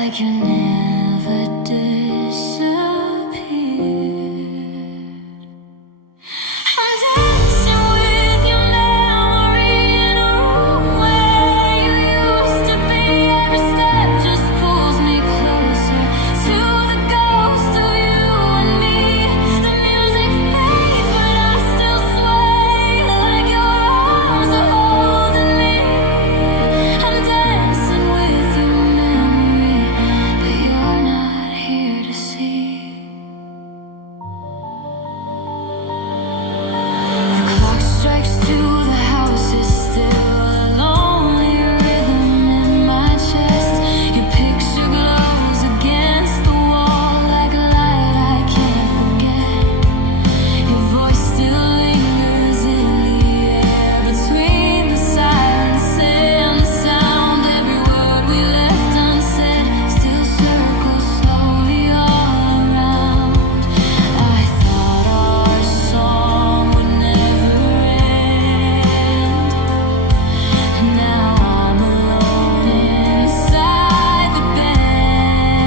like you never disappeared. I'm dancing with your memory in a room where you used to be. Every step just pulls me closer to the ghost of you and me. The music fades, but I still sway like your arms are holding me. I'm dancing with your memory, but you're not here to see. The clock strikes two, the house is still a lonely rhythm in my chest. Your picture glows against the wall like a light I can't forget. Your voice still lingers in the air between the silence and the sound. Every word we left unsaid still circles slowly all around. I thought our song would never end. Now I'm alone inside the band.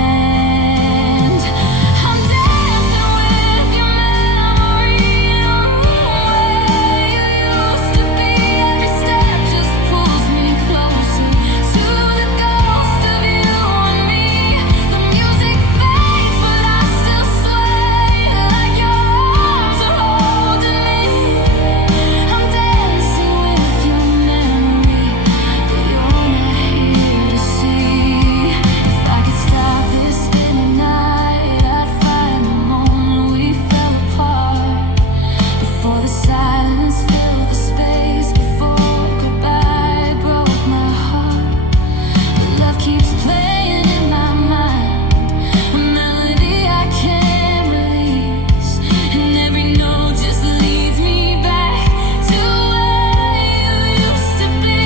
I'm dancing with your memory in a room where you used to be. Every step just pulls me closer to the ghost of you and me. The music fades, but I still sway like your arms are holding me. I'm dancing with your memory, but you're not here to see. If I could stop this in a night, I'd find the moment we fell apart. Before the silence filled the space, before goodbye broke my heart. But love keeps playing in my mind, a melody I can't release. And every note just leads me back to where you used to be.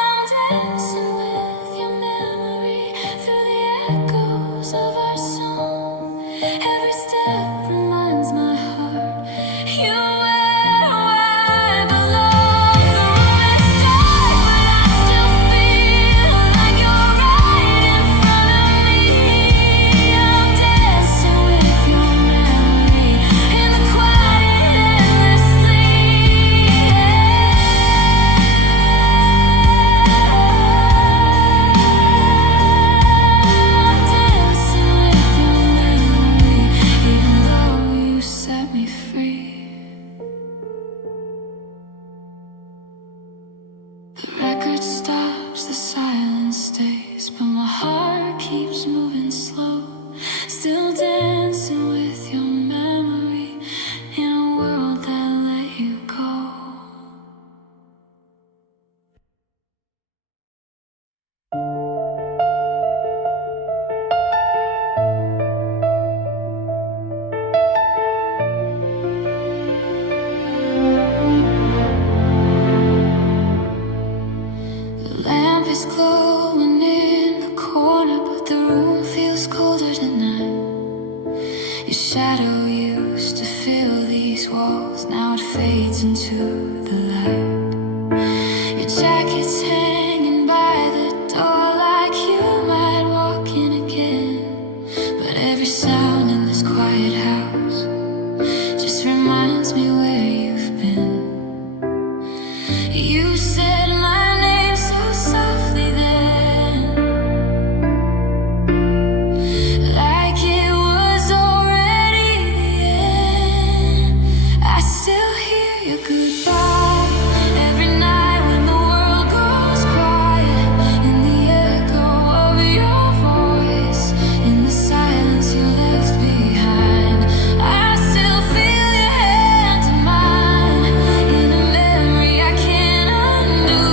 I'm dancing with your memory through the echoes of our song. Every step reminds my heart you where I belong. The room is dark, but I still feel like you're right in front of me. I'm dancing with your memory in the quiet endlessly. I'm dancing with your memory, even though you set me free. The record stops, the silence stays, but my heart keeps moving slow. Still dancing with your memory in a world that let you go. The lamp is glowing in the corner, but the room feels colder tonight. Your shadow used to fill these walls, now it fades into the light. Your jacket's hanging by the door like you might walk in again. But every sound in this quiet house just reminds me where you've been. You said my name so softly then, like it was already the end. I still hear your goodbye every night when the world goes quiet. In the echo of your voice, in the silence you left behind, I still feel your hand in mine, in a memory I can't undo.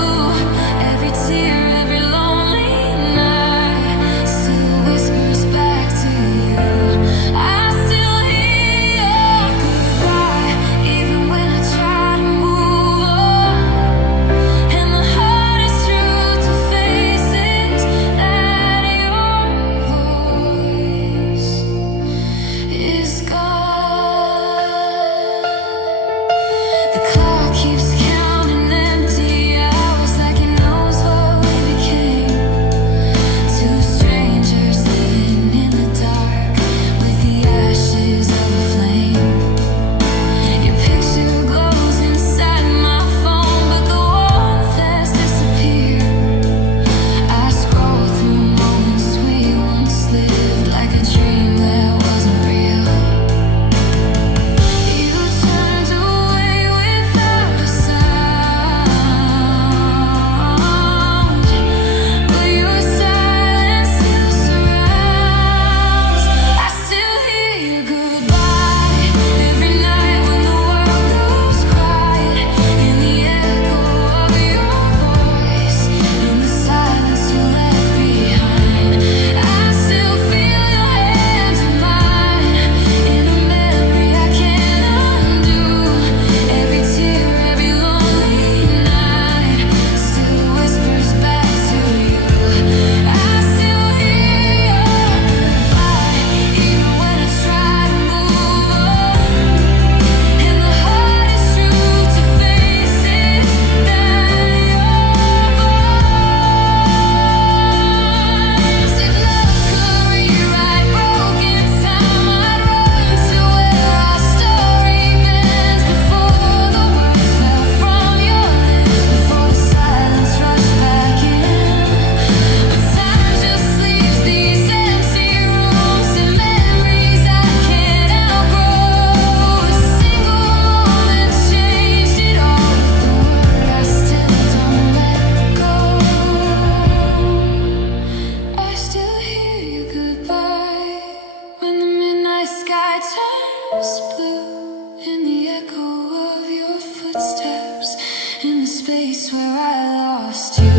place where I lost you. I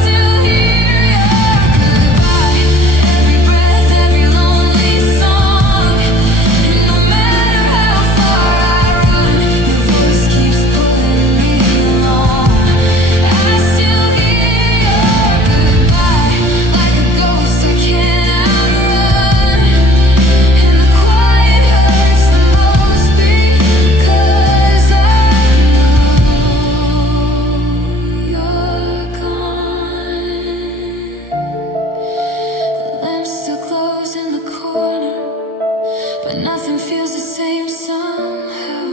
still hear your goodbye, every breath, every lonely song. And no matter how far I run, your voice keeps pulling me along. I still hear your goodbye, like a ghost I can't outrun. And the quiet hurts the most because I know you're gone. The lamp's still glows in the corner, but nothing feels the same somehow.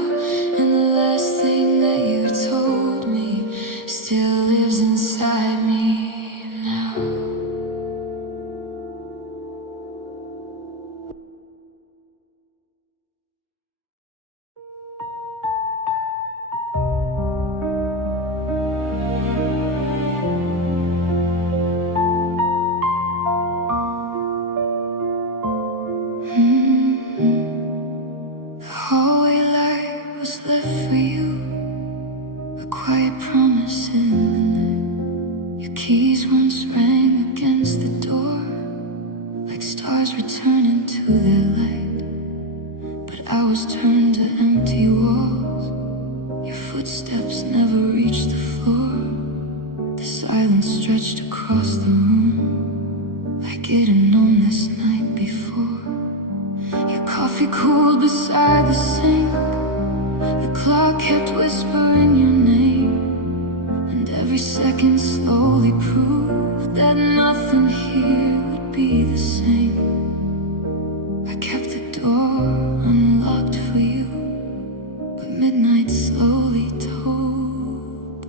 And the last thing that you told me still lives inside me now. The hallway light was lit for you, a quiet promise in the night. Your keys once rang against the door, like stars returning to their light. But I was turned to empty walls. Your footsteps never reached the floor. The silence stretched across the room, like it had known this night before. Your coffee cooled beside the sink. The clock kept whispering your name, and every second slowly proved that nothing here would be the same. I kept the door unlocked for you, but midnight slowly told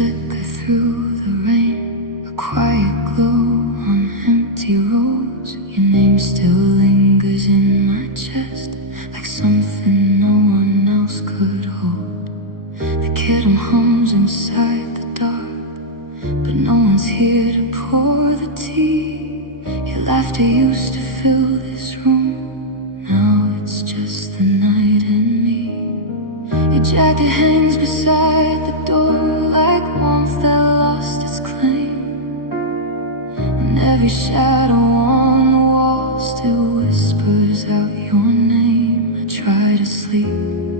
flicker through the rain, a quiet glow on empty roads. Your name still lingers in my chest, like something no one else could hold. The kettle hums inside the dark, but no one's here to pour the tea. Your laughter used to fill this room, now it's just the night and me. Your jacket hangs beside the door like warmth that lost its claim, and every shadow on the wall still whispers out your name. I try to sleep,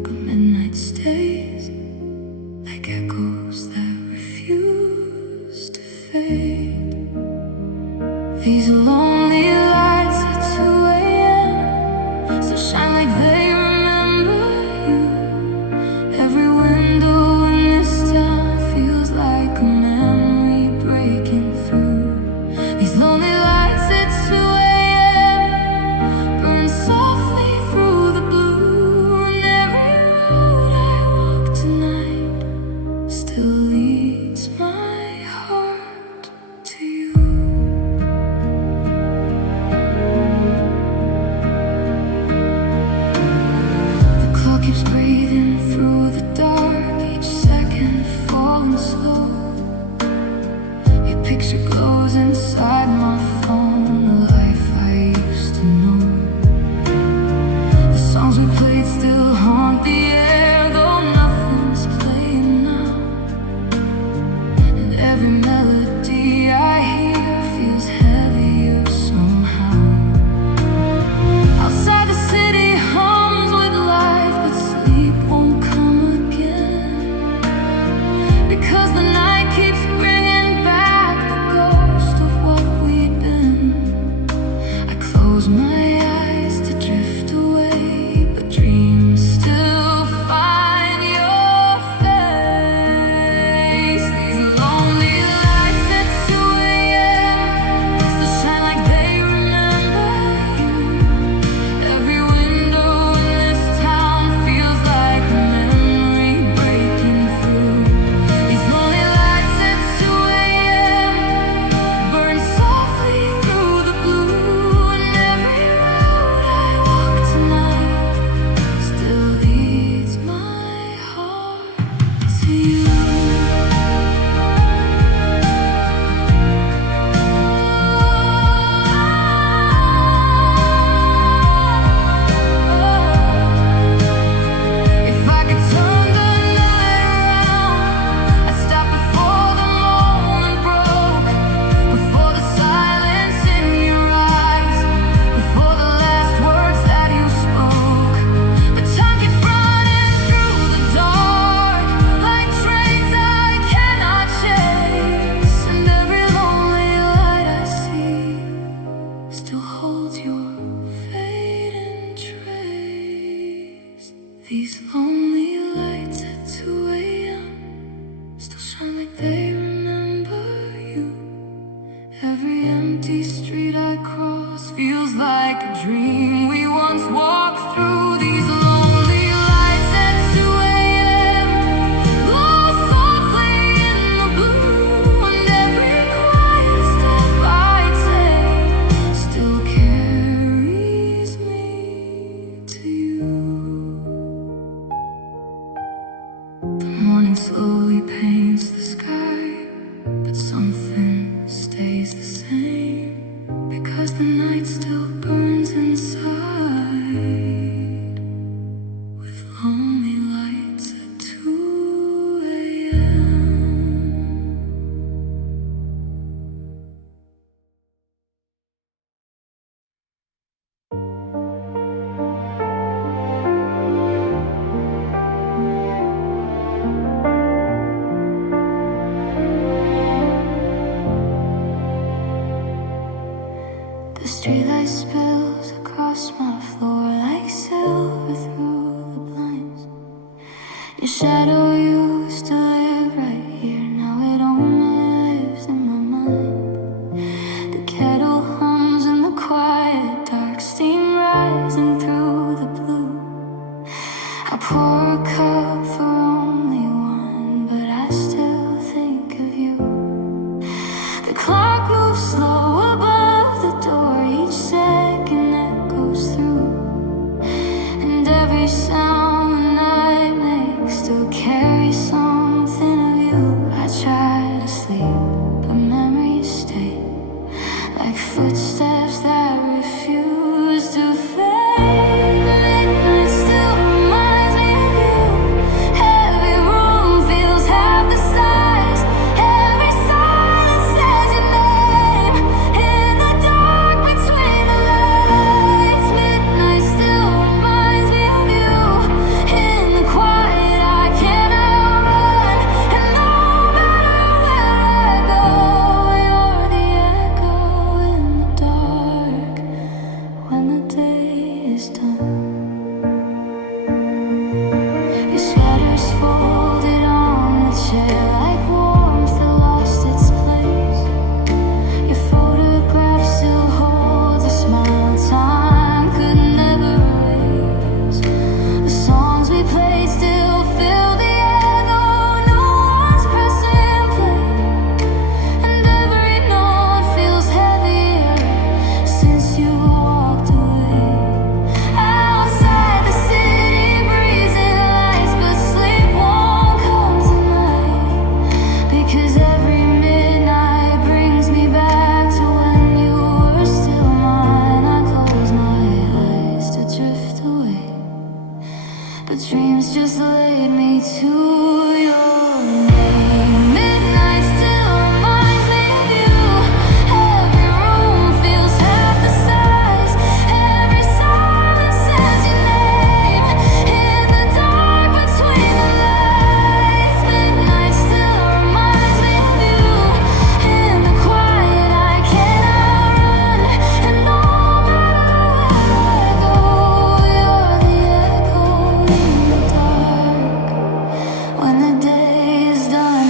but midnight stays like echoes that refuse to fade. These lonely lights at 2 a.m. still shine like they remember you. Every window in this town feels like a memory breaking through. These lonely lights at 2 a.m. burn softly through the blue, and every road I walk tonight still leads my heart to you. The clock keeps breathing through the dark, each second falling slow. Your picture glows inside my phone, the life I used to know. The songs we played still haunt the air, though nothing's playing now. And every melody I hear feels heavier somehow. Outside the city hums with life, but sleep won't come again, because the night keeps bringing back the ghost of what we'd been. I close my eyes to drift away, but dreams still find your face. These lonely lights at 2 a.m. still shine like they remember you. Every window in this town feels like a memory breaking through. These lonely lights at 2 a.m. burn softly through the blue, and every road I walk tonight still leads my heart to you. If I could turn the night around, I'd stop before the moment broke, before the silence in your eyes, before the last words that you spoke. But time keeps running through the dark like trains I cannot chase, and every lonely light I see still holds your fading trace. These lonely lights at 2 a.m. still shine like they remember you. Every empty street I cross feels like a dream we once walked through. These lonely lights at 2 a.m. glow softly in the blue, and every quiet step I take still carries me to you. The morning slowly paints the sky, but something stays the same, because the night still burns inside with lonely lights at 2 a.m. The streetlight spills across my floor like silver through the blinds. Your shadow used to live right here, now it only lives in my mind. The kettle hums in the quiet dark, steam rising through the blue. I pour a cup for only one, but I still think sleep, but memories stay like footsteps that refuse to fade. Midnight still reminds me of you. Every room feels half the size. Every silence says your name. In the dark between the lights, midnight still reminds me of you. In the quiet I cannot run, and no matter where I go, you're the echo in the dark when the day is done. Your shadows folded on the chair like warmth that lost its place. Your photograph still holds a smile time could never erase. The songs we played still fill the air, though no one's pressing play. And every note feels heavier since you walked away. Outside the city breezing lights, but sleep won't come tonight, because every midnight brings me back to when you were still mine. I close my eyes to drift away, but dreams just lead me to your name. Midnight still reminds me of you. Every room feels half the size. Every silence says your name. In the dark between the lights, midnight still reminds me of you. In the quiet I cannot run, and no matter where I go, you're the echo in the dark when the day is done.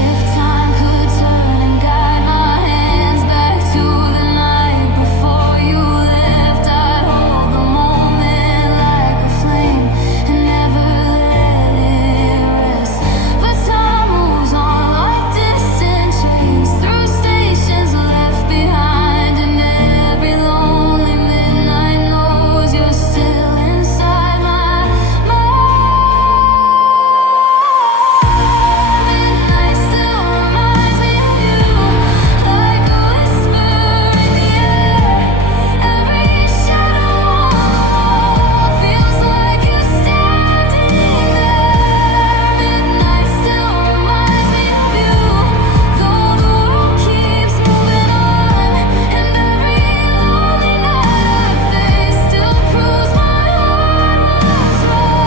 If time could turn and guide my hands back to the night before you left, I'd hold the moment like a flame and never let it rest. But time moves on like distant trains through stations left behind, and every lonely midnight knows you're still inside my mind. Midnight still reminds me of you, like a whisper in the air. Every shadow on the wall feels like you're standing there. Midnight still reminds me of you, though the world keeps moving on, and every lonely night I face still proves my heart was wrong.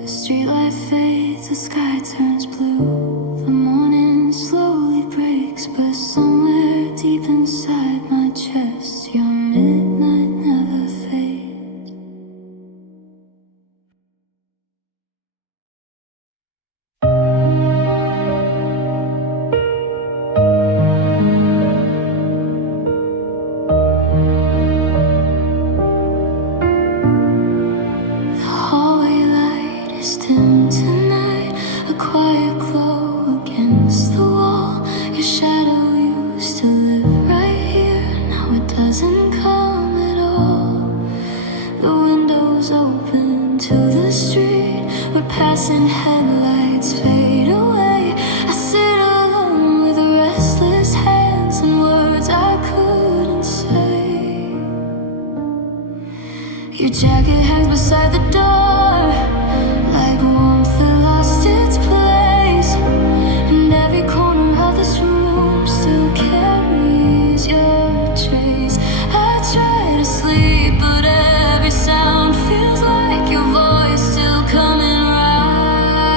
The streetlight fades, the sky turns blue. The morning slowly breaks, but somewhere deep inside my chest, your midnight never fades. The hallway light is dim tonight, a quiet glow against the wall. Your shadow used to live right here, now it doesn't come at all. The windows open to the street, where passing headlights fade away. I sit alone with restless hands and words I couldn't say. Your jacket hangs beside the door, like warmth that lost its place. And every corner of this room still carries your trace. I try to sleep, but every sound feels like your voice still coming right.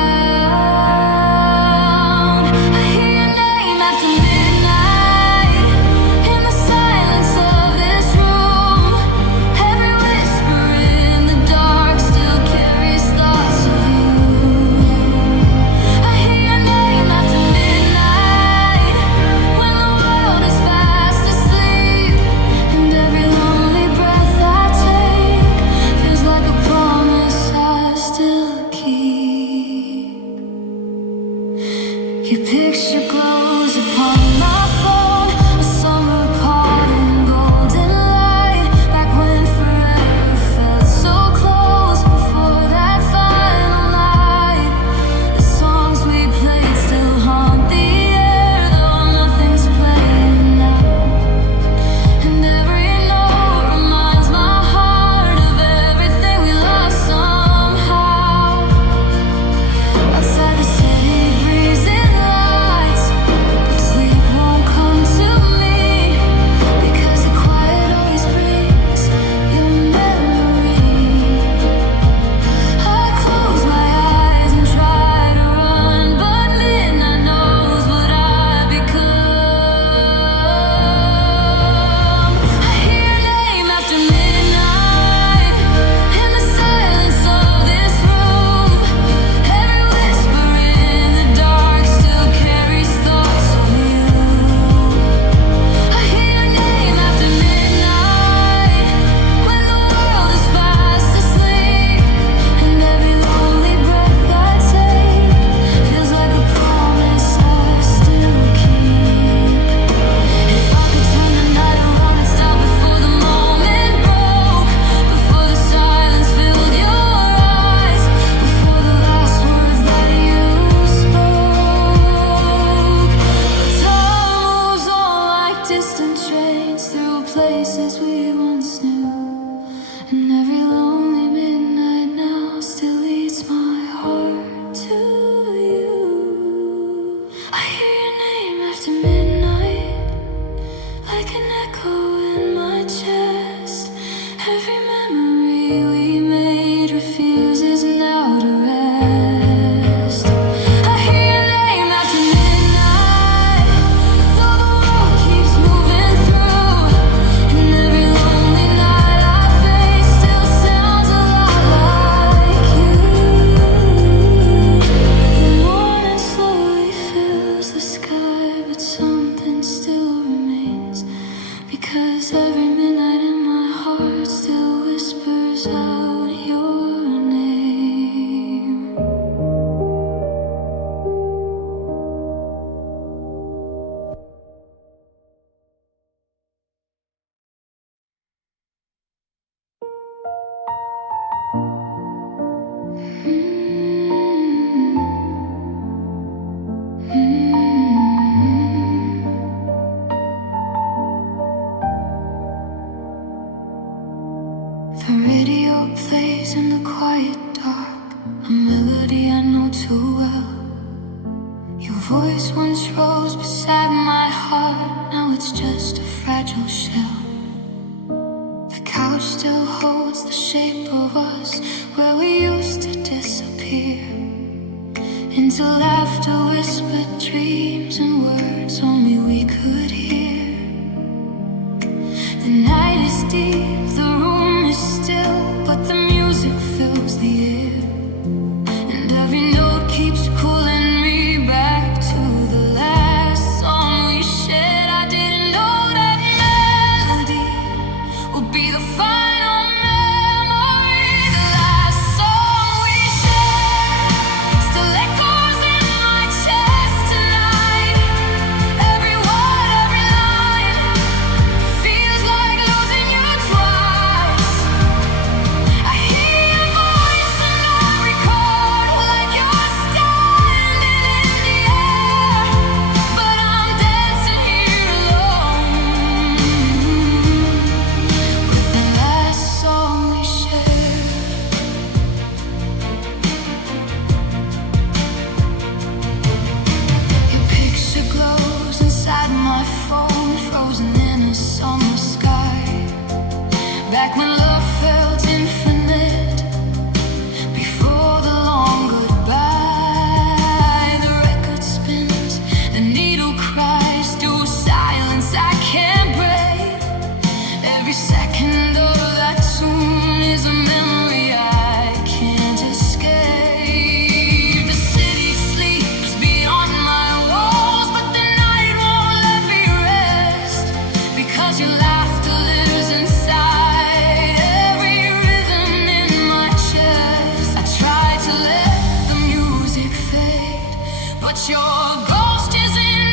as your laughter lives inside every rhythm in my chest. I try to let the music fade, but your ghost is in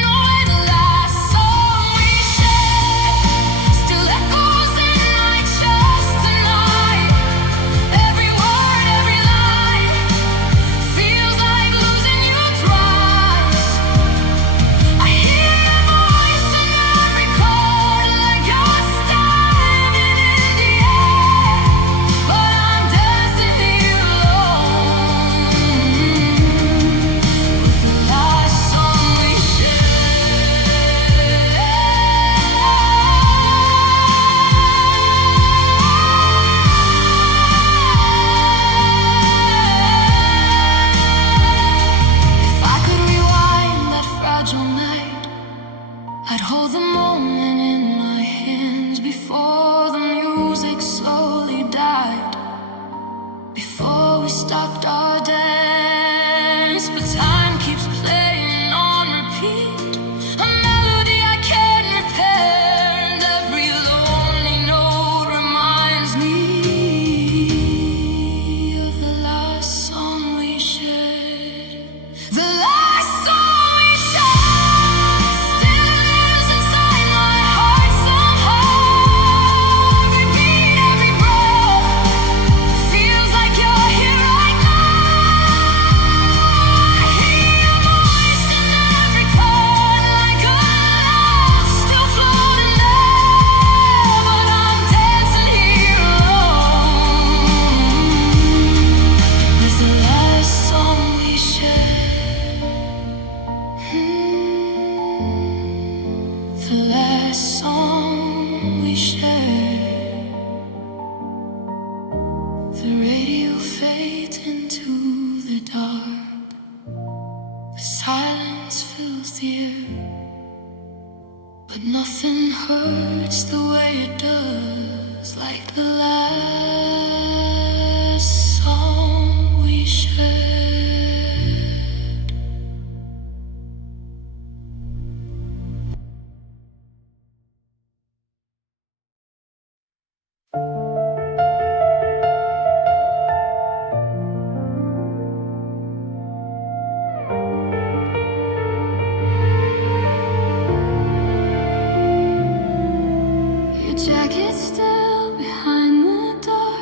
the last song we shared. Still echoes in my chest tonight. Every word, every line feels like losing you twice. I hear your voice in every chord, like you're standing in the air, but I'm dancing here alone with the last song we If I could rewind that fragile night, I'd hold the moment in my hands before the music slowly died, before we stopped our dance. But time keeps playing on repeat, a melody I can't repair, and every lonely note reminds me of the last song we shared. The last song we shared still lives inside my heart somehow. Every beat, every breath feels like you're here right now. I hear your voice in every chord, like a love still floating there, but I'm dancing here alone with the last song we shared. The last song we shared. The radio fades into the dark. The silence fills the air, but nothing hurts the way it does, like the last song we shared. Your jacket's still behind the door.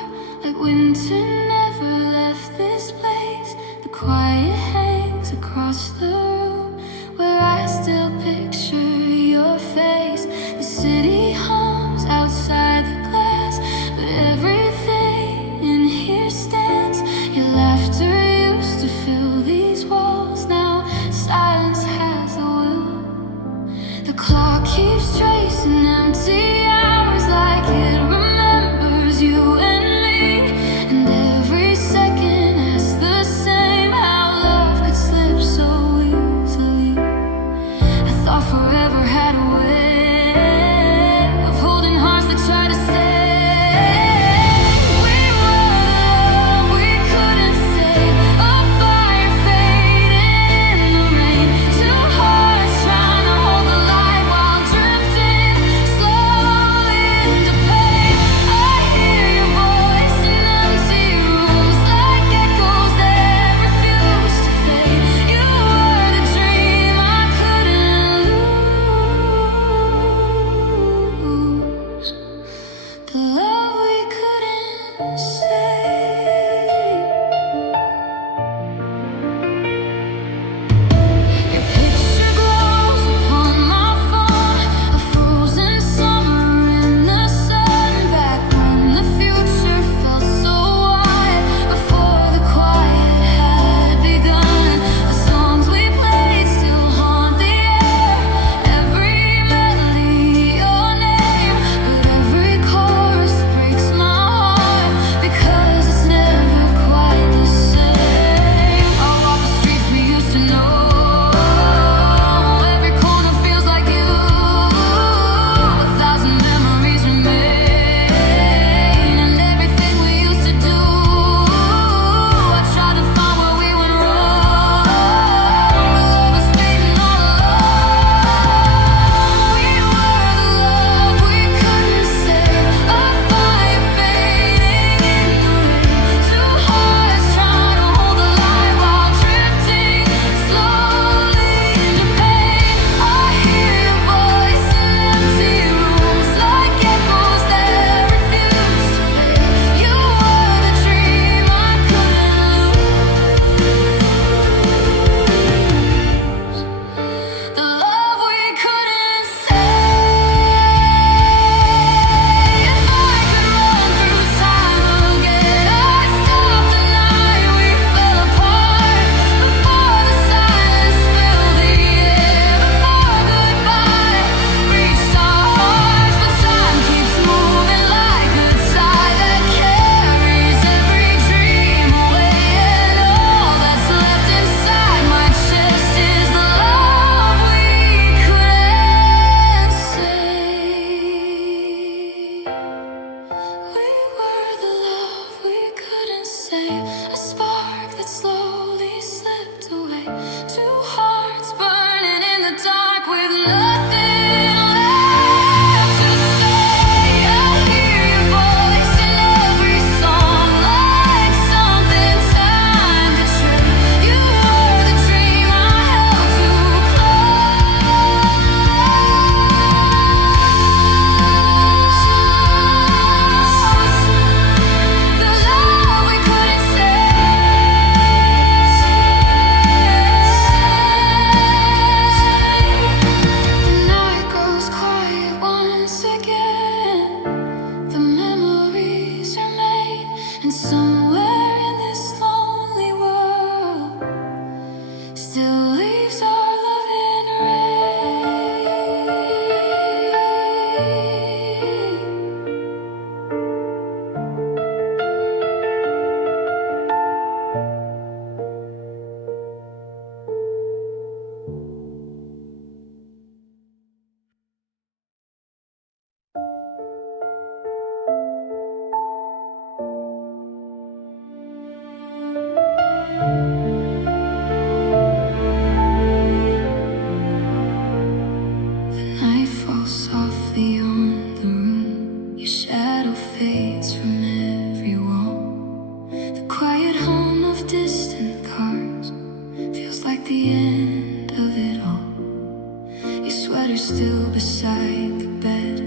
inside the bed,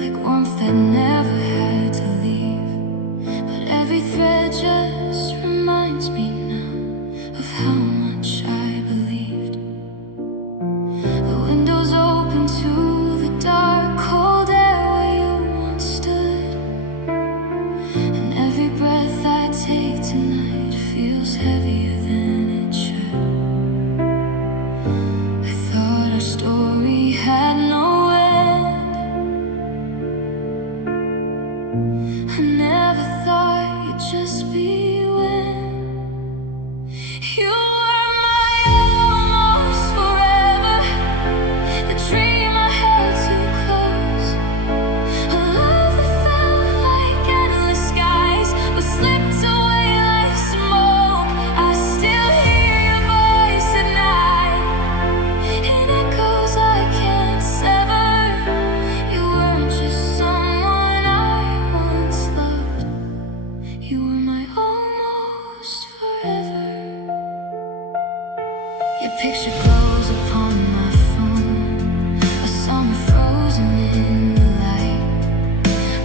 like warmth that never had to leave. But every thread just reminds me now of how much I believed. The windows open to the dark, cold air where you once stood. And every breath I take tonight feels heavier than it should. I thought our story had no end. I never thought you'd just be when you were my almost forever, the dream I held too close, a love that felt like endless skies but slipped away like smoke. I still hear your voice at night in echoes I can't sever. You weren't just someone I once loved, you were my almost forever. Your picture glows upon my phone, a summer frozen in the light.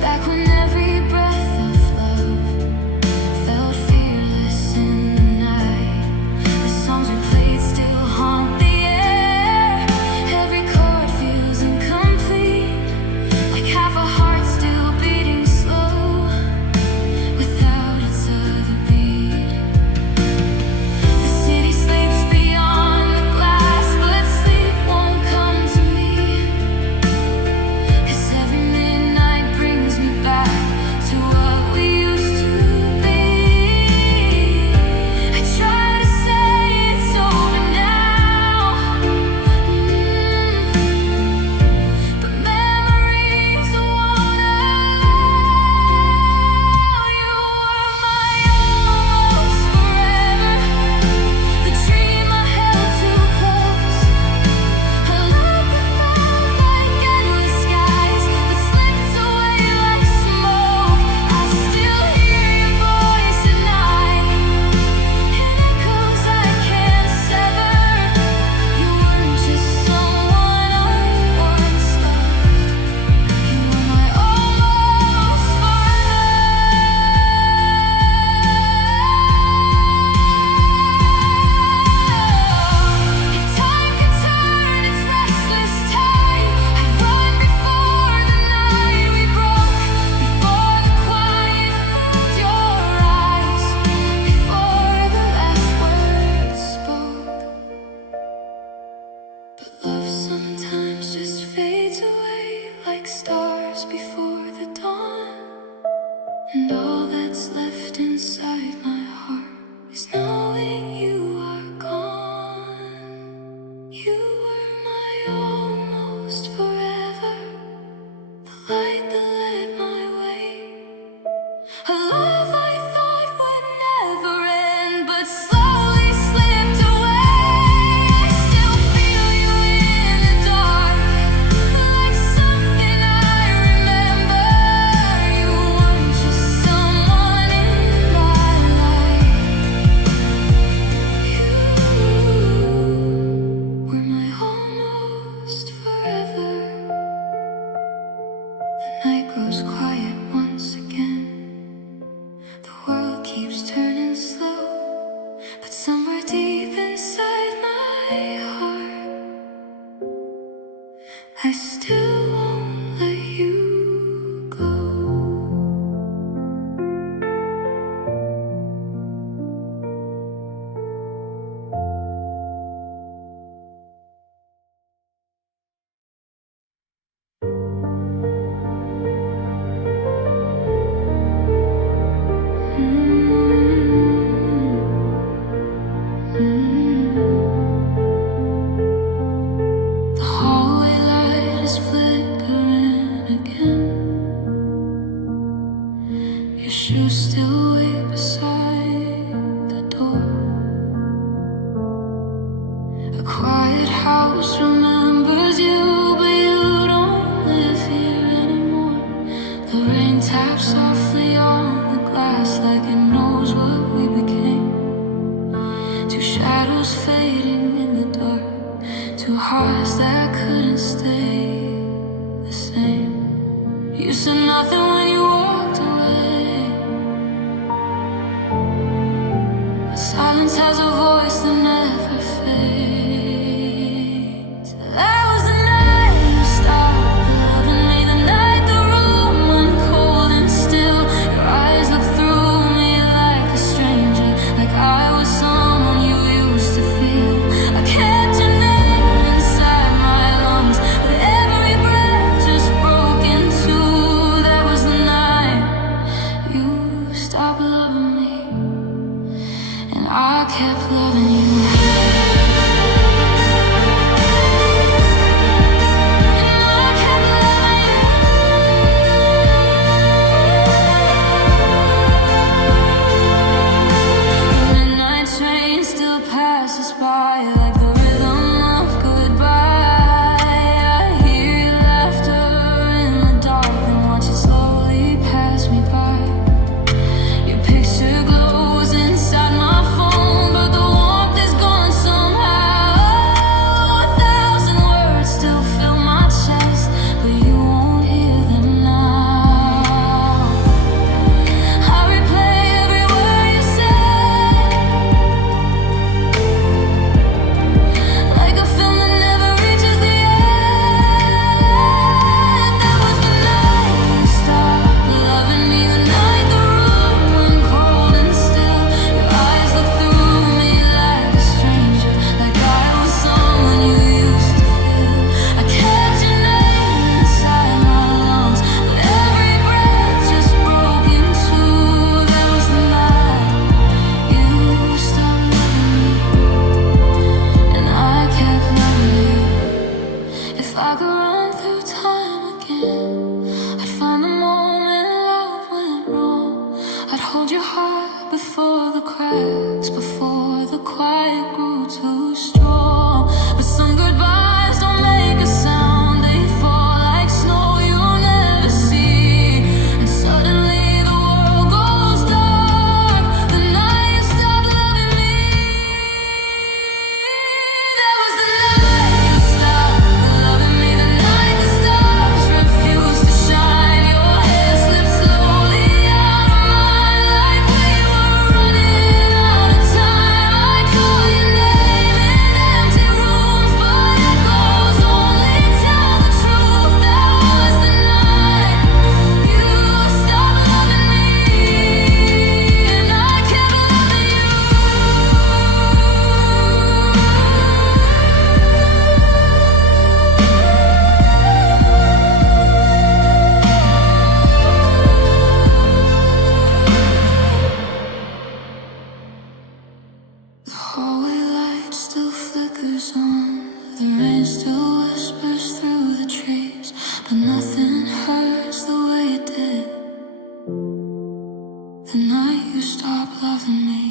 Back when every breath of love felt fearless in the night. The songs we played still haunt the air. Every chord feels incomplete, like half a heart still beating slow without its other beat. The city sleeps beyond the glass, but sleep won't come to me. 'Cause every midnight brings me back to what we used to be. I try to say it's over now, but memories won't allow. You were my almost forever, the dream I held too close, a love that felt like endless skies but slipped away like smoke. I still hear your voice at night in echoes I can't sever. You weren't just someone I once loved, you were my almost forever. If time could turn its restless tide, I'd run before the night we broke, before the quiet filled your eyes, before the last words spoke. But love sometimes just fades away like stars before the dawn. And all that's left inside my heart is knowing you are gone. You were my almost forever, the light that led my way, a love I thought would never end, but slowly slipped away. I still feel you in the dark, like something I remember. You weren't just someone in my life, you were my almost forever. The night grows quiet once again. The world keeps turning slow, but somewhere deep inside my heart, I still won't let you go. The hallway light is flickering. nothing when you walked away. But silence has a voice that never fades. That was the night you stopped loving me, the night the room went cold and still. Your eyes looked through me like a stranger, like I was someone you used to feel. I kept your name inside my lungs, but every breath just broke in two. That was the night you stopped loving me, and I kept loving you. And I kept loving you. The midnight train still passes by like the rhythm of goodbye. I hear your laughter in the dark, then watch it slowly pass me by. Your picture glows inside my phone, but the warmth is gone somehow. 1,000 words still fill my chest, but you won't hear them now. I replay every word you said, like a film that never reaches the end. That was the night you stopped loving me, the night the room went cold and still. Your eyes looked through me like a stranger, like I was someone you used to feel. I kept your name inside my lungs, but every breath just broke in two. That was the night you stopped loving me, and I kept loving you. If I could run through time again, I'd find the moment love went wrong. I'd hold your heart before the cracks, before the quiet grew too strong. But some goodbyes don't make a sound, they fall like snow you'll never see. And suddenly the world goes dark, the night you stopped loving me. That was the night you stopped loving me, the night the stars refused to shine. Your hand slipped slowly out of mine, like we were running out of time. I call your name in empty rooms, but echoes only tell the truth. That was the night you stopped loving me, and I kept loving you. The hallway light still flickers on, the rain still whispers through the trees, but nothing hurts the way it did the night you stopped loving me.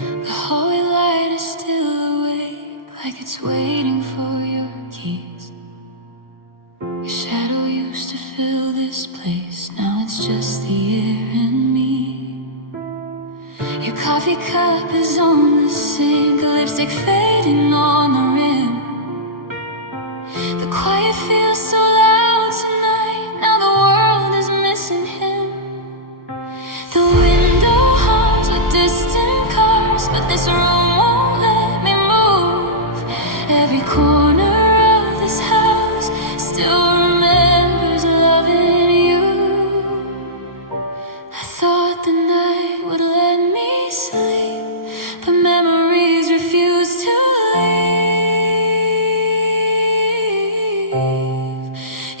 The hallway light is still awake, like it's waiting for your keys. Your shadow used to fill this place, now it's just the air and me. Your coffee cup is on the sink, lipstick fading on the rim. The quiet feels so loud tonight, now the world is missing him. The window hums with distant cars, but this room won't let me move. Every corner of this house still remembers loving you. I thought the night would let me sleep, but memories refuse to leave.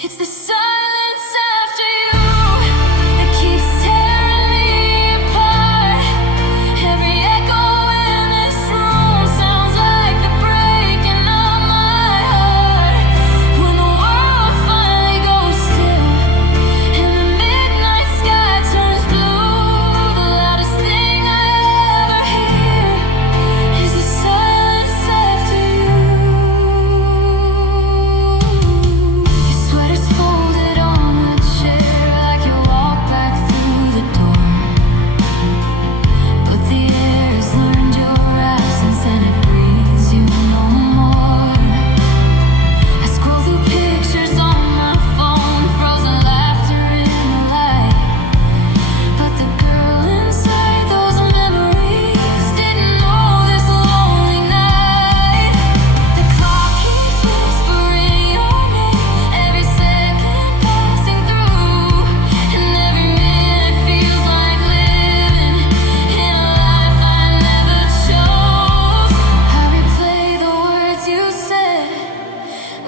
It's the silence after you that keeps tearing me apart. Every echo in this room sounds like the breaking of my heart. When the world finally goes still and the midnight sky turns blue, the loudest thing I ever hear is the silence after you. Your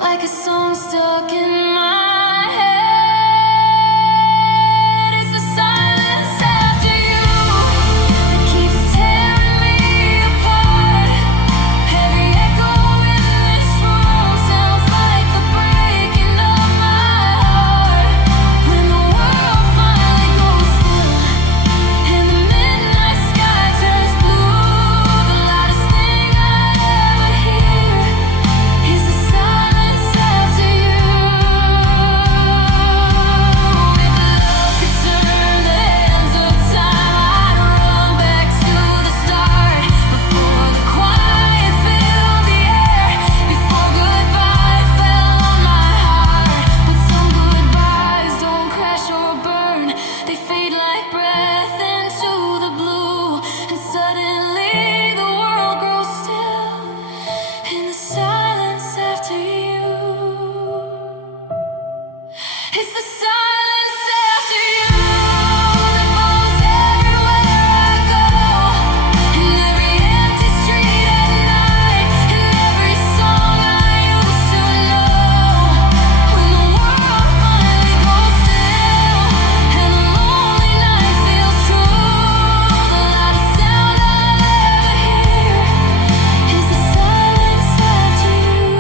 like a song stuck in my head. It's the silence after you that keeps tearing me apart. Every echo in this room sounds like the breaking of my heart. When the world finally goes still and the midnight sky turns blue, the loudest thing I ever hear is the silence after you. If love could turn the hands of time, I'd run back to the start. Before the quiet filled the air, before goodbye fell on my heart. But some goodbyes don't crash or burn, they fade like breath into the blue. And suddenly the world grows still in the silence after you. It's the silence after you that follows everywhere I go, in every empty street at night, in every song I used to know. When the world finally goes still and the lonely night feels true, the loudest sound I'll ever hear is the silence after you.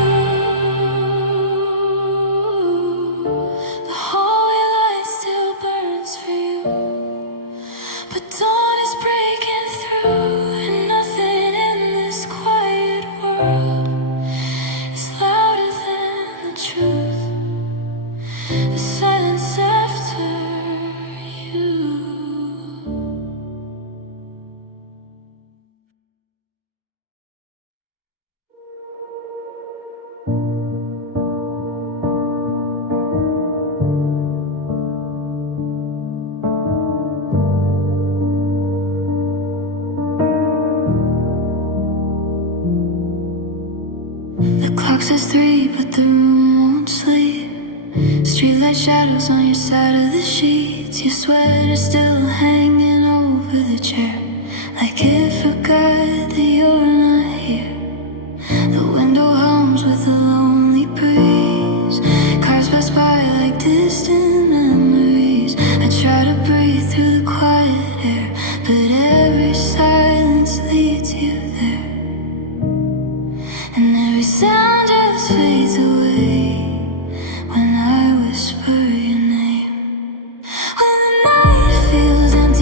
The hallway light still burns for you, but dawn is breaking through, and nothing in this quiet world is louder than the truth. The silence after you. The clock says 3, but the room won't sleep. Streetlight shadows on your side of the sheets. Your sweater still hanging over the chair, like it forgot that you're not here. The window hums with a lonely breeze. Cars pass by like distant memories. I try to breathe through the quiet air, but every silence leads you there. And every sound just fades away when I whisper your name. When the night feels empty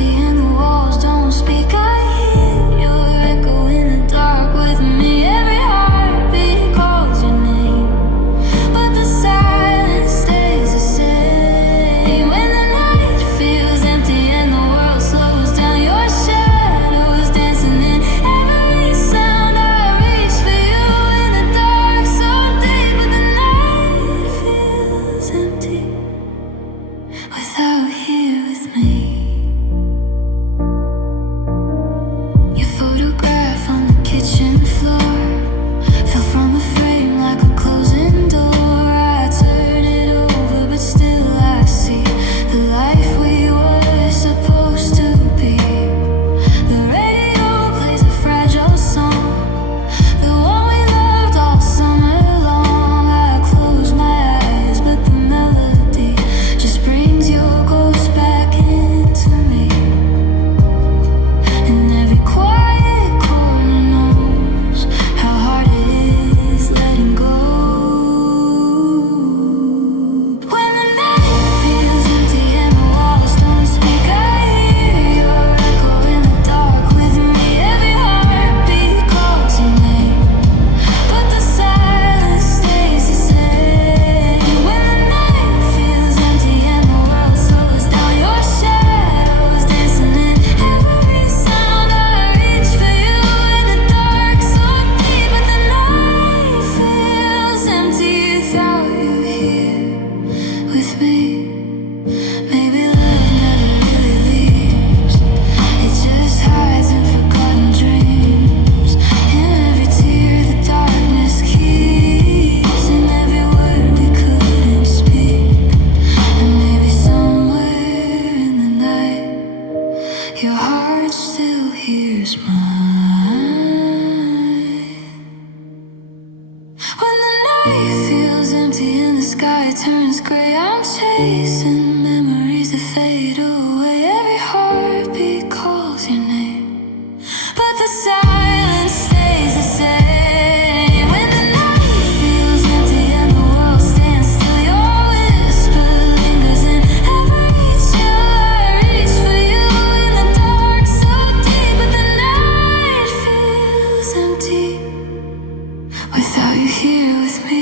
feels empty and the sky turns gray. I'm chasing memories that fade away. Every heartbeat calls your name, but the silence stays the same. When the night feels empty and the world stands still, your whisper lingers in every chill. I reach for you in the dark, so deep, but the night feels empty without you here with me.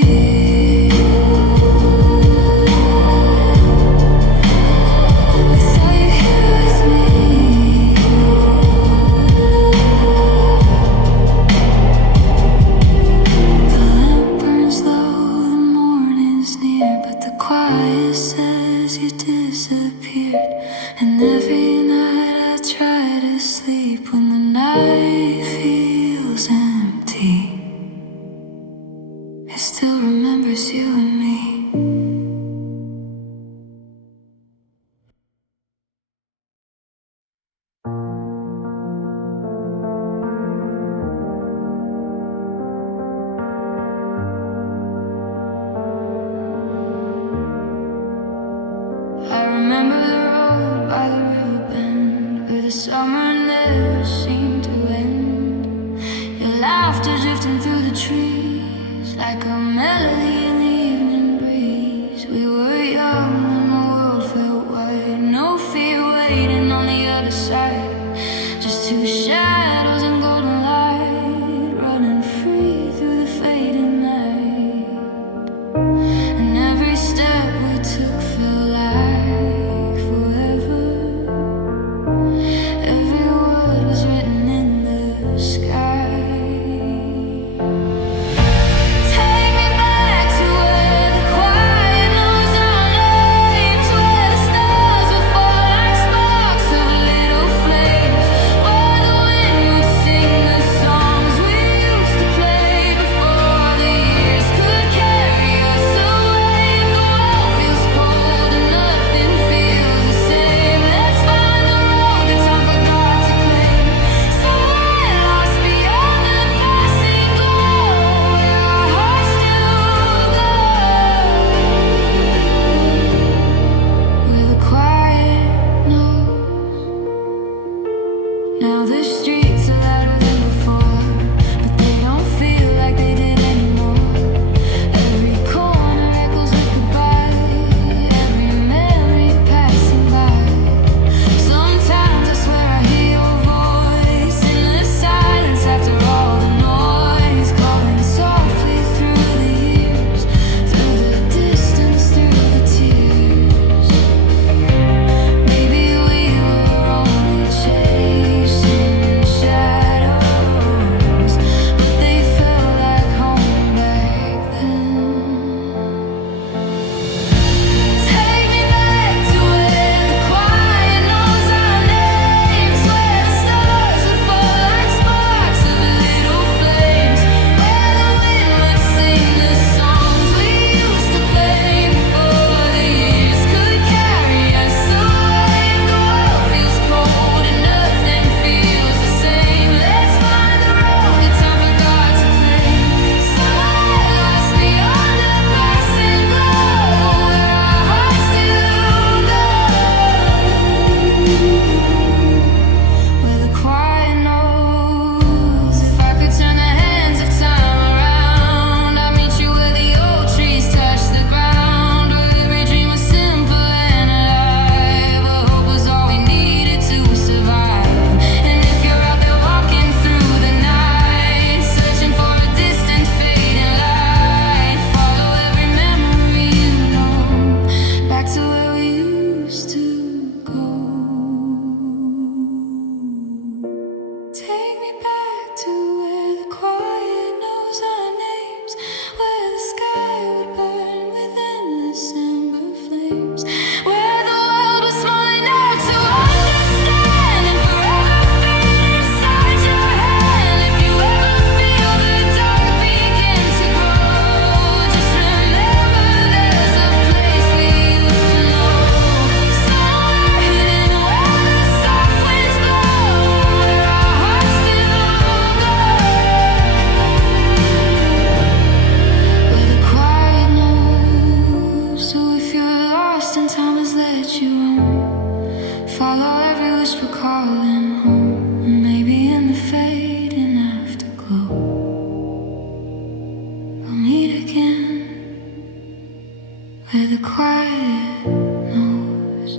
where the quiet knows.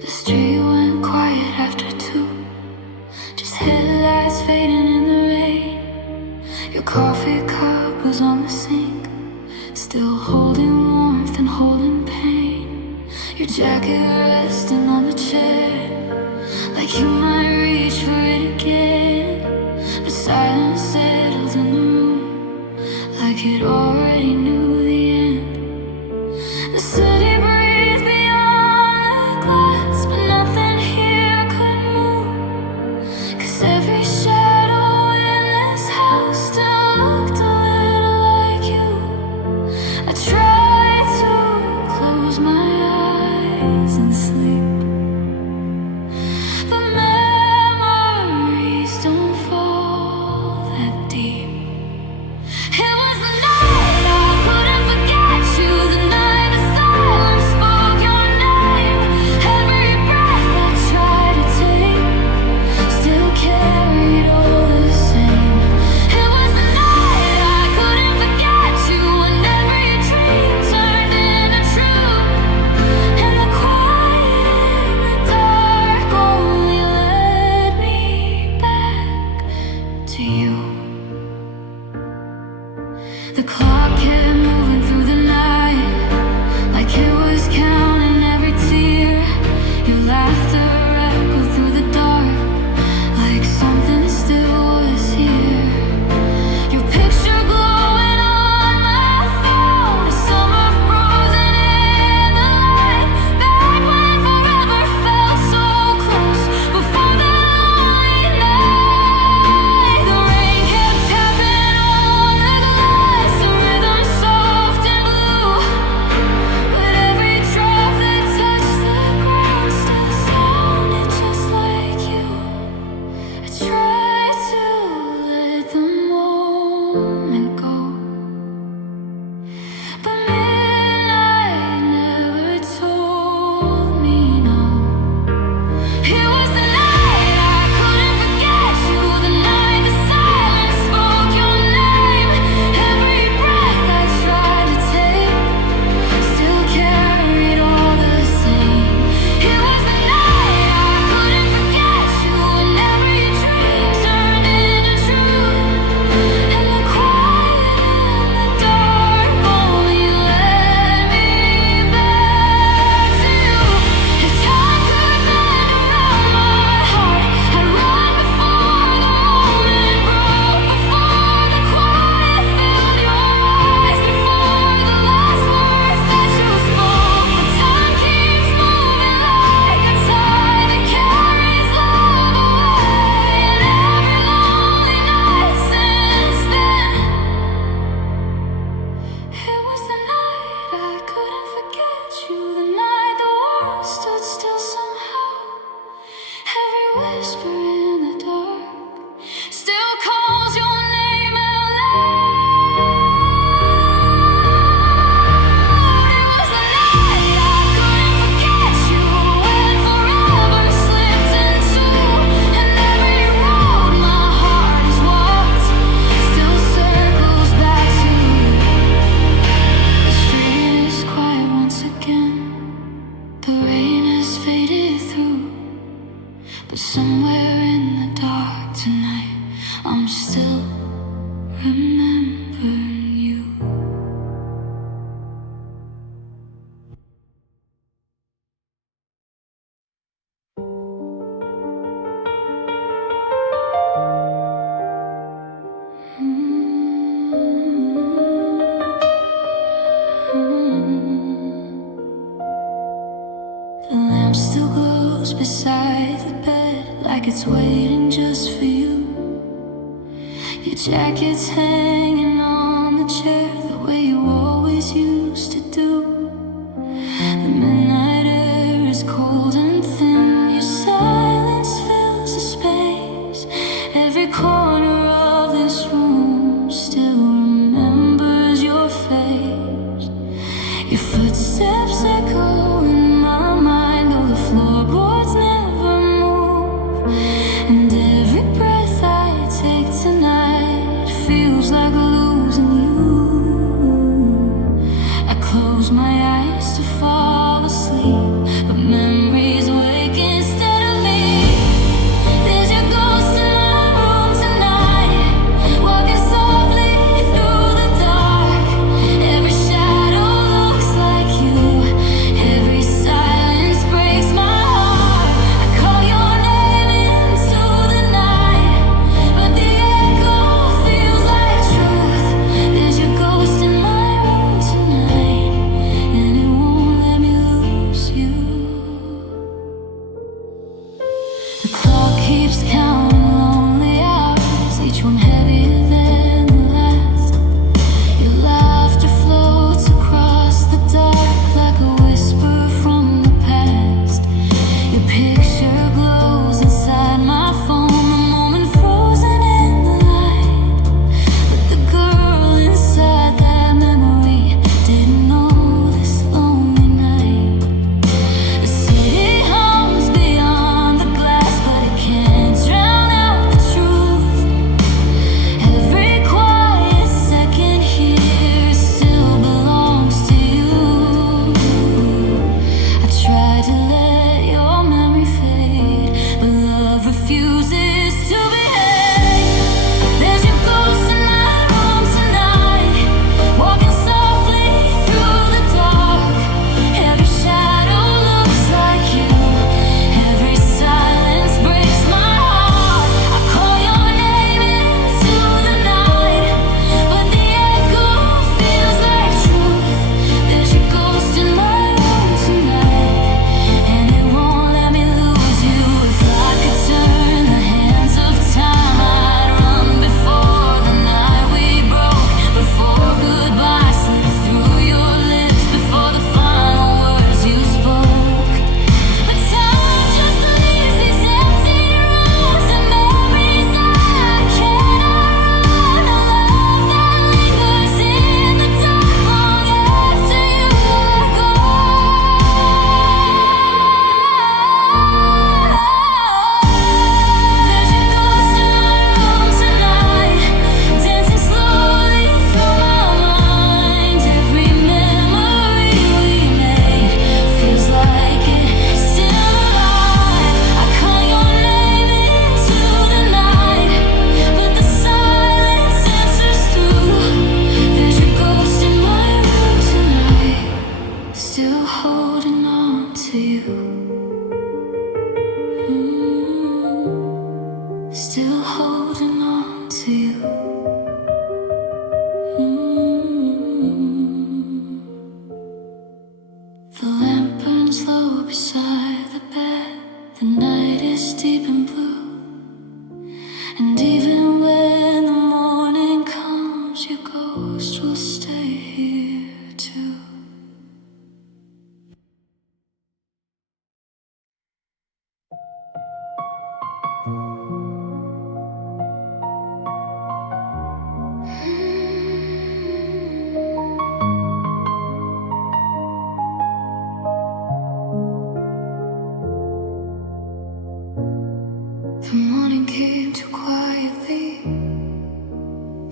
The street went quiet after 2, just headlights fading in the rain. Your coffee cup was on the sink, still holding warmth and holding pain. Your jacket resting on the chair, like you might reach for it again. But silence settled in the room, like it already knew the end. The city breathed beyond the glass, but nothing here could move, 'cause every shadow in this house still looked a little like you. I tried to close my eyes and sleep, but memories don't fall that deep. It was the night I couldn't forget you, the night the silence spoke your name. Every breath I tried to take still carried all the same. It was the night I couldn't forget you, and every dream turned into truth. And the quiet in the dark only led me back to you. The clock kept moving through the night, like it was counting every tear. Your laughter echoed through the dark, like something still was here. Your picture glowing on my phone, a summer frozen in the light. Back when forever felt so close, before the lonely night. The rain kept tapping on the glass, a rhythm soft and blue. But every drop that touched the ground still sounded just like you. I tried to let the moment go, but midnight never told me no. It was the night I couldn't forget you, the night the silence spoke your name. Every breath I tried to take still carried all the same. It was the night I couldn't forget you, and every dream turned into truth. And the quiet in the dark only led me back to you. If time could bend around my heart, I'd run before the moment broke, before the quiet filled your eyes, before the last words that you spoke. But time keeps moving like a tide that carries love away, and every lonely night since then. It was the night I couldn't forget you, the night the world stood still somehow. Every whisper in the dark still calls your name out loud. It was the night I couldn't forget you, when forever slipped into, and every road my heart has walked still circles back to you. The street is quiet once again, the rain has faded through, but somewhere in the dark tonight I'm still remembering you. The lamp still glows beside the bed, like it's waiting just for you. Your jacket's hanging on the chair, the way you always used to do. The midnight air is cold and thin, your silence fills the space. Every corner of this room still remains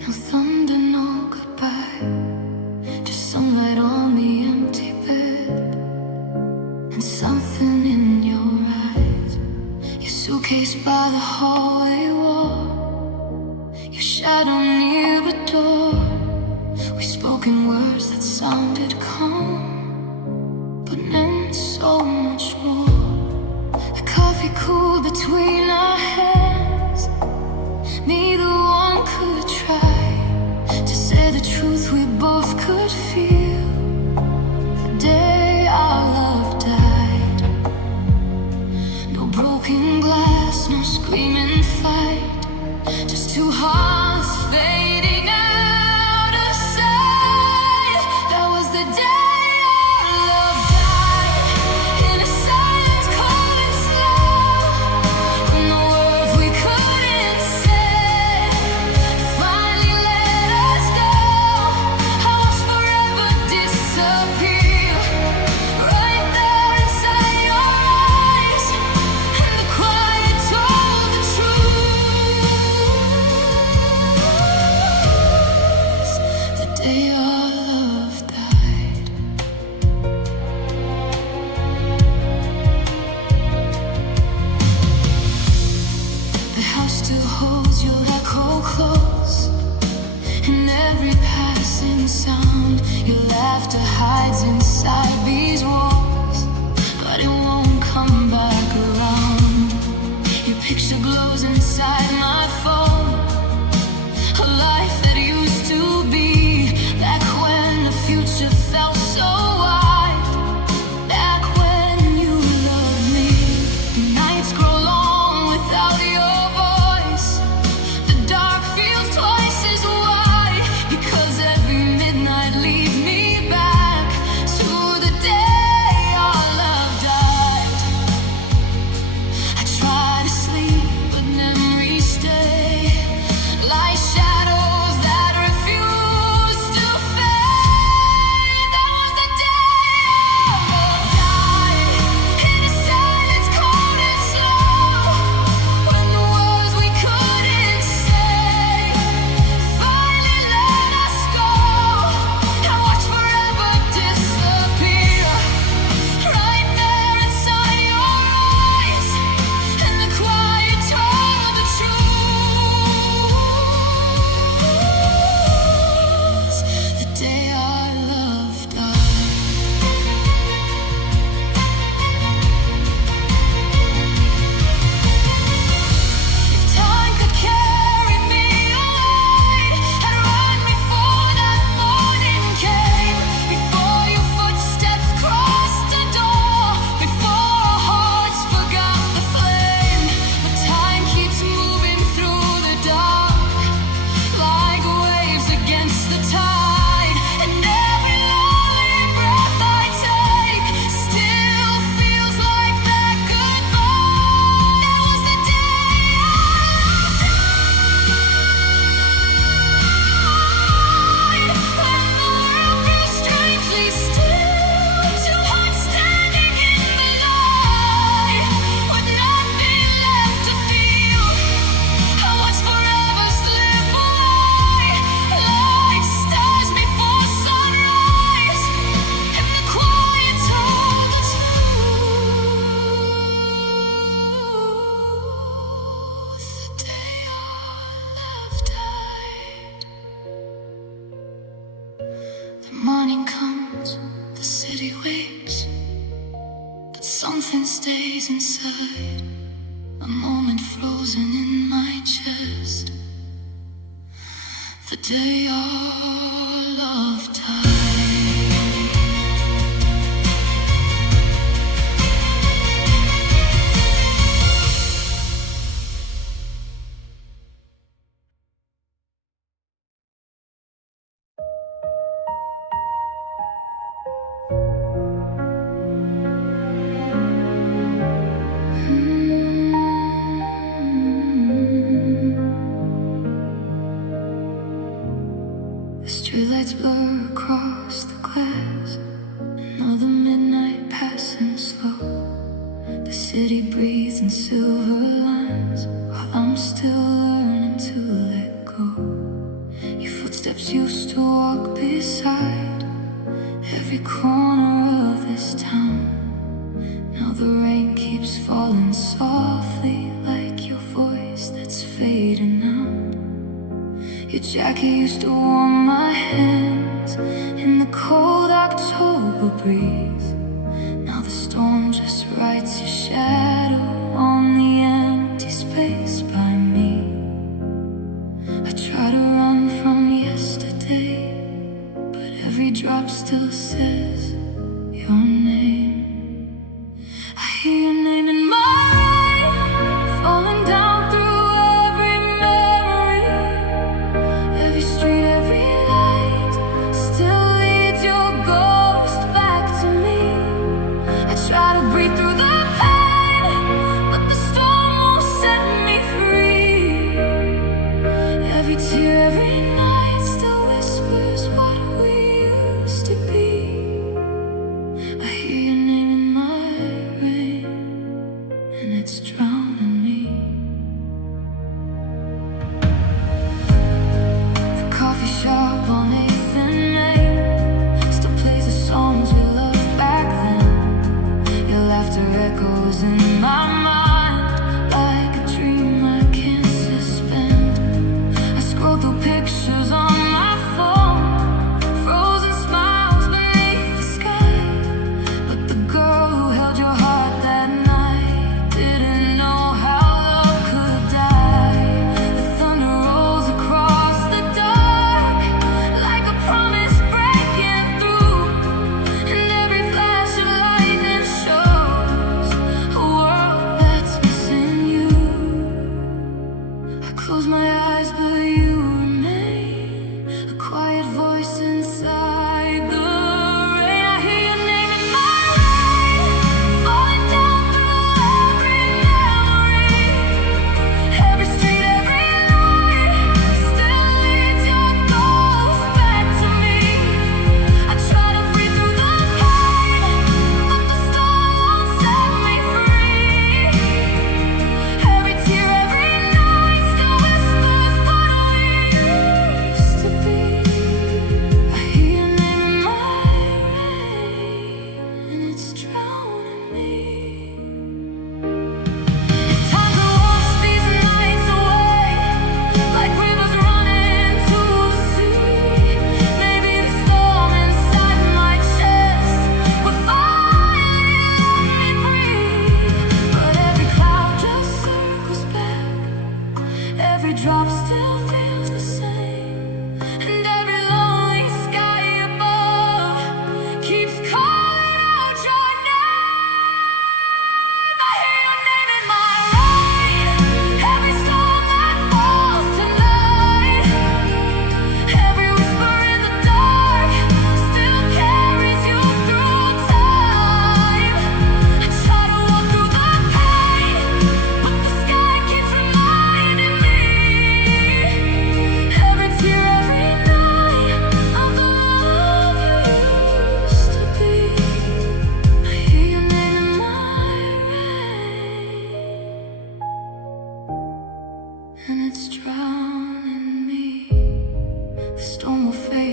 No thunder, no goodbye, just sunlight on the empty bed, and something in your eyes. Your suitcase by the hallway wall, your shadow near the door. We spoke in words that sounded calm, but meant so much more. The coffee cooled between our hands. Neither one could try to say the truth we both could feel. The day our love died, no broken glass, no screaming fight, just two hearts fading out of sight. That was the day our love died, in a silence cold and slow, when the words we couldn't say finally let us go. I watched forever disappear, right there inside your eyes, and the quiet told the truth. The day our love died. The house still holds your echo close, and every passing sound, your laughter hides inside these walls, but it won't come back around. Your picture glows inside my phone, a life that used to be, back when the future felt so wide, back when you loved me. The nights grow long without your voice, the dark feels twice as wide, because every midnight leaves me back to the day our love died. I try to sleep, but memories stay, like shadows that refuse to fade. That was the day our love died, in a silence cold and slow, when the words we couldn't say finally let us go. I watched forever disappear, right there inside your eyes, and the quiet told the truth. The day our love died. If time could carry me away, I'd run before that morning came, before your footsteps crossed the door, before our hearts forgot the flame. But time keeps moving through the dark, like waves against the tide, and every lonely breath I take still feels like that goodbye. That was the day our love died, when the world grew strangely still, two hearts standing in the light, with nothing left to feel. I watched forever slip away, like stars before sunrise, and the quiet told the truth. The day our love died. The morning comes, the city wakes, but something stays inside, a moment frozen in my chest. The day our love died. The streetlights blur across the glass, another midnight passing slow. The city breathes in silver lines, while I'm still learning to let go. Steps used to walk beside every corner of this town. Now the rain keeps falling softly, like your voice that's fading out. Your jacket used to warm my hands in the cold October breeze. Now the storm just writes your shadow on the empty space by me. I try to run from yesterday, but every drop still says your name. I hear your name in my rain, falling down through every memory. Every street, every light still leads your ghost back to me. I try to breathe through the pain, but the storm won't set me free. Every tear, every night still whispers what we used to be. I hear your name in my rain, and it's drowning me. The coffee shop on 8th and Main still plays the songs we loved back then. Your laughter echoes in my mind like a dream I can't suspend. I scroll through pictures on my phone, frozen smiles beneath the sky. But the girl who held your heart that night didn't know how love could die. The thunder rolls across the dark like a promise breaking through, and every flash of lightning shows a world that's missing you. I close my eyes, but you remain, a quiet voice inside the rain. I hear your name in my rain, falling down through every memory. Every street, every light still leads your ghost back to me. I try to breathe through the pain, but the storm won't set me free. Every tear, every night still whispers what we used to be. I hear your name in my rain, and it's drowning me. It's time to wash these nights away, like rivers running to the sea. Maybe the storm inside my chest will finally let me breathe. But every cloud just circles back, every drop still feels the same, and every lonely sky above keeps calling out your name. I hear your name in my rain, every storm that falls tonight, every whisper in the dark still carries you through time. I try to walk through the pain, but the sky keeps reminding me. Every tear, every night of the love you used to be. I hear your name in my rain, and it's drowning me. The storm will fade